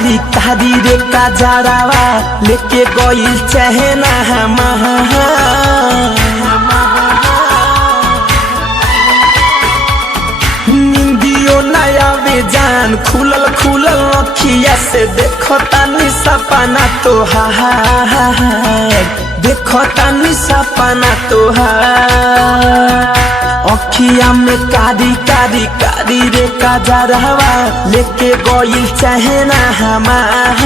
कारी कारी रे काजरावा लेके गइल चहना निंदियो नया बेजान खुलल खुलल अखिया से देखो तानी सपना तोहार देखो तानी सपना तोहार अखिया में कारी कारी कारी रे काजरावा लेके गइल चहना हमार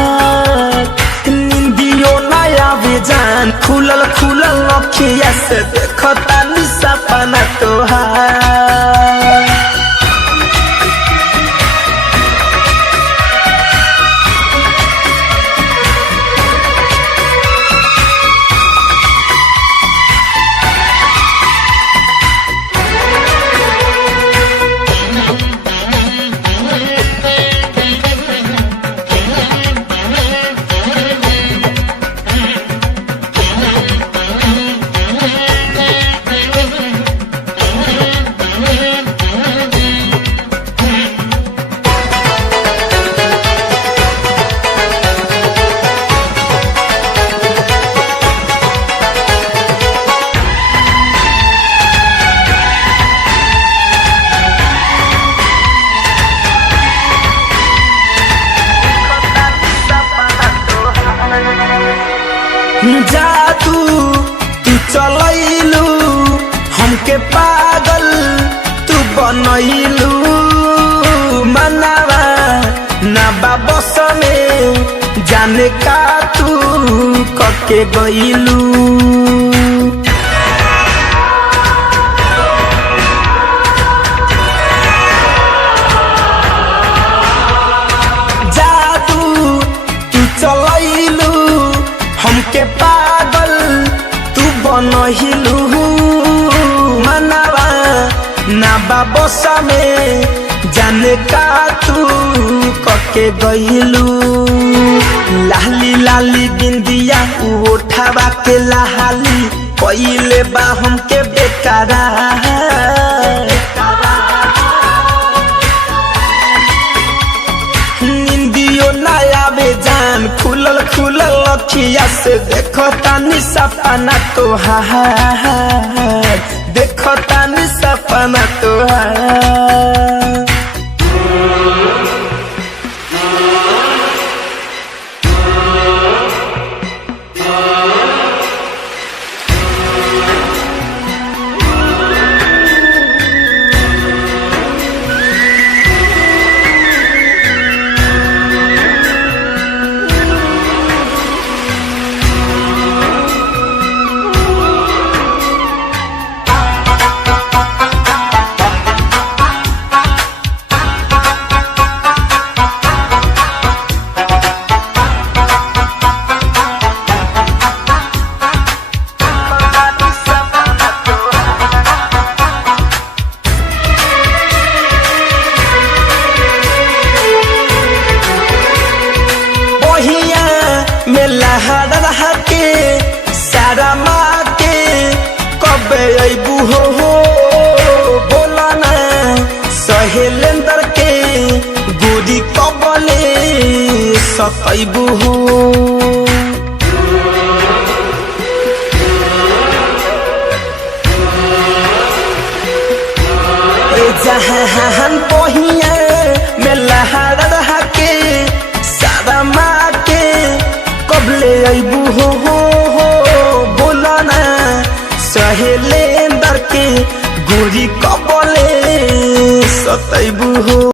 निंदियो नया बेजान खुलल खुलल अखिया से देखो तानी सपना तोहार। जादू तू चलैलू हमके पागल तू बनैलू मनावा ना बस में जाने का तू कके गइलू जादू तू चलैलू हमके पागल तू बनहिलू मनावा ना बाबसा में जाने का तू कके गइलू लाली लाली बिंदिया उठावा के लाली कइले बा हमके बेकारा निंदियो नया बेजान खुलल खुलल अखिया से देखो तानी सपना तोहार देखो तानी सपना तोहार। लहरा के सारा माँ के कब अबू हो बोला ना सहेलेंदर के गोरी कबले सतैबू हो जहान पहिया में लहरा के सारा माँ के कबले अबू हो बोला ना सहेलेंदर के गोरी कबले सतैबू हो।